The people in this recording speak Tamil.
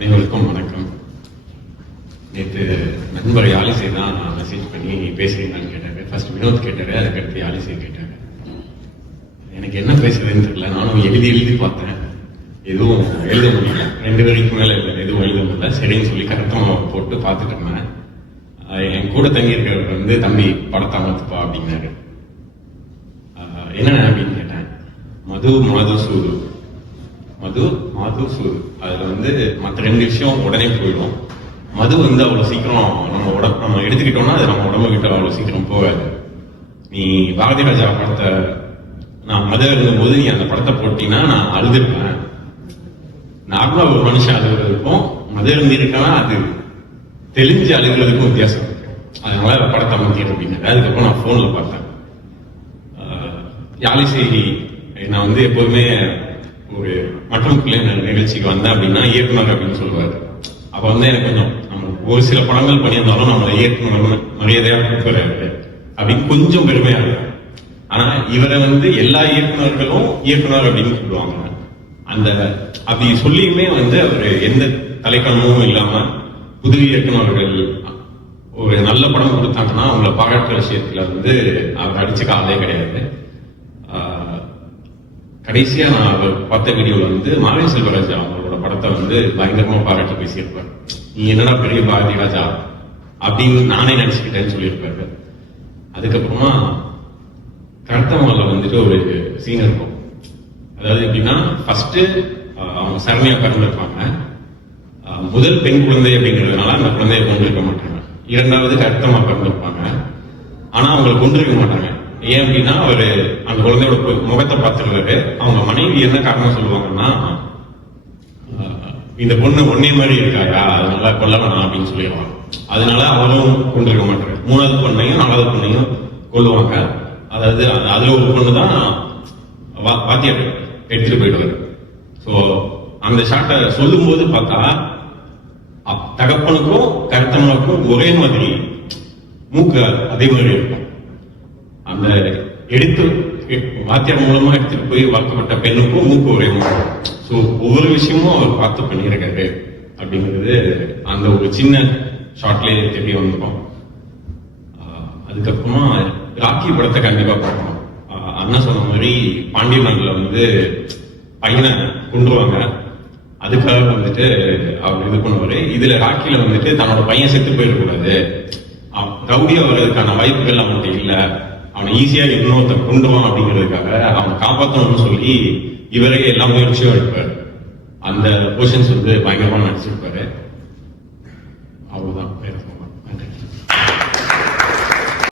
அனைவருக்கும் வணக்கம். நேற்று நண்பர் யாலிசை தான் மெசேஜ் பண்ணி பேசுறீங்கன்னு கேட்டாரு. ஃபர்ஸ்ட் வினோத் கேட்டாரு, அதுக்கடுத்து யாலிசை கேட்டாரு. எனக்கு என்ன பேசுறதுன்னு தெரியல. நானும் எழுதி பார்த்தேன், எதுவும் எழுத முடியல. 2 வரைக்கும் மேல எதுவும் எழுத முடியல. சரின்னு சொல்லி கரெக்டாக போட்டு பார்த்துட்டு இருந்தேன். என் கூட தங்கி இருக்கிறவர் வந்து தம்பி படத்தை அமர்த்துப்பா அப்படின்னாரு. என்ன அப்படின்னு கேட்டேன். மது சூது அதுல வந்து மற்ற 2 விஷயம் உடனே போயிடும். மது வந்து அவ்வளவு சீக்கிரம் நம்ம எடுத்துக்கிட்டோம்னா அது நம்ம உடம்பு கிட்ட அவ்வளவு சீக்கிரம் போகாது. நீ பாரதி ராஜா படத்தை நான் மது இருந்தபோது நீ அந்த படத்தை போட்டீங்கன்னா நான் அழுதுருப்பேன். நார்மலா ஒரு மனுஷன் அழுகிறதுக்கும் மது இருந்து இருக்கா அது தெளிஞ்சு அழுகிறதுக்கும் வித்தியாசம் இருக்கு. அதனால படத்தை அமர்த்திட்டு அப்படின்னாரு. அதுக்கப்புறம் நான் போன்ல பார்த்தேன். யாலிசை நான் வந்து எப்போதுமே ஒரு மற்றும் நிகழ்ச்சிக்கு வந்தேன் அப்படின்னா இயக்குனர் அப்படின்னு சொல்லுவாரு. அப்ப வந்து எனக்கு கொஞ்சம் நம்ம ஒரு சில படங்கள் பண்ணியிருந்தாலும் நம்மளை இயக்குனர் மரியாதையா கொடுக்குறாரு அப்படின்னு கொஞ்சம் பெருமையா இருக்கு. ஆனா இவரை வந்து எல்லா இயக்குநர்களும் இயக்குனர் அப்படின்னு சொல்லுவாங்க. அந்த அப்படி சொல்லியுமே வந்து அவர் எந்த தலைக்கணமும் இல்லாம புது இயக்குநர்கள் ஒரு நல்ல படம் கொடுத்தாங்கன்னா அவங்களை பாராட்டுற விஷயத்துல வந்து அவர் அடிச்சுக்க ஆளே கிடையாது. கடைசியா நான் அவர் பார்த்த வீடியோல வந்து மாரி செல்வராஜா அவங்களோட படத்தை வந்து பயங்கரமா பாராட்டி பேசியிருப்பார். நீ என்னடா பெரிய பாரதி ராஜா அப்படின்னு நானே நினைச்சுக்கிட்டேன்னு சொல்லியிருப்பாரு. அதுக்கப்புறமா கர்த்தமால வந்துட்டு ஒரு சீன் இருக்கும். அதாவது எப்படின்னா ஃபர்ஸ்ட் அவங்க சரணியா பிறந்திருப்பாங்க. முதல் பெண் குழந்தை அப்படிங்கிறதுனால அந்த குழந்தைய கொண்டிருக்க மாட்டாங்க. 2வது கர்த்தமா பிறந்திருப்பாங்க. ஆனா அவங்களை கொண்டிருக்க மாட்டாங்க. ஏன் அப்படின்னா அவரு அந்த குழந்தையோட முகத்தை பார்த்துருவாரு. அவங்க மனைவி என்ன காரணம் சொல்லுவாங்கன்னா, இந்த பொண்ணு ஒன்னே மாதிரி இருக்காரா, அதனால கொல்ல வேணாம் அப்படின்னு சொல்லிடுவாங்க. அதனால அவரும் கொண்டிருக்க மாட்டாரு. 3வது பொண்ணையும் 4வது பொண்ணையும் கொல்லுவாங்க. அதாவது அதுல ஒரு பொண்ணு தான் வாத்தியார் எடுத்துட்டு போயிடுவாரு. ஸோ அந்த ஷாட்டை சொல்லும் போது பார்த்தா தகப்பனுக்கும் கருத்தனுக்கும் ஒரே மாதிரி மூக்கு அதே மாதிரி இருக்கும். அந்த எடுத்து வாத்தியார் மூலமா எடுத்துட்டு போய் வளர்க்கப்பட்ட பெண்ணுக்கும் மூக்கு ஒரே மாதிரி. ஸோ ஒவ்வொரு விஷயமும் அவர் பார்த்து பண்ணியிருக்காரு அப்படிங்கிறது அந்த ஒரு சின்ன ஷார்ட்லேயே தெரிய வந்துடும். அதுக்கப்புறமா ராக்கி படத்தை கண்டிப்பா பார்க்கணும். அண்ணா சொன்ன மாதிரி பாண்டிய நாட்டில் வந்து பையனை கொண்டுருவாங்க. அதுக்காக வந்துட்டு அவர் இது பண்ணுவாரு. இதுல ராக்கில வந்துட்டு தன்னோட பையன் செத்து போயிடக்கூடாது, ரவுடியா வர்றதுக்கான வாய்ப்புகள் அவன்கிட்ட இல்ல, அவனை ஈஸியா இன்னொருத்த கொண்டுவான் அப்படிங்கிறதுக்காக அவனை காப்பாற்றணும்னு சொல்லி இவரே எல்லா முயற்சியும் எடுப்பாரு. அந்த போர்ஷன்ஸ் வந்து பயங்கரமா நடிச்சிருப்பாரு.